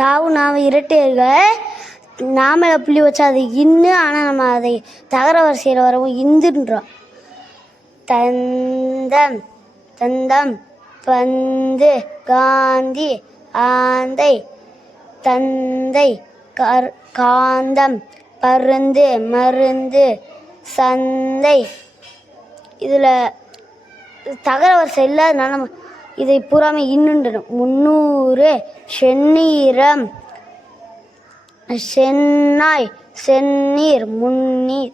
தாவு நாம் இரட்டையர்கள். நாமள புள்ளி வச்சா அது இன்னு ஆனால் நம்ம அதை தகர வரிசையில் வரவும் இந்துன்றோம். தந்தம் தந்தம் பந்து காந்தி ஆந்தை தந்தை கர் காந்தம் பருந்து மருந்து சந்தை. இதில் தகர வரிசை இல்லாதனால நம்ம இதை புறாமை இன்னுண்டனும் முன்னூறு செந்நீரம். சென்னாய் செந்நீர் முன்னீர்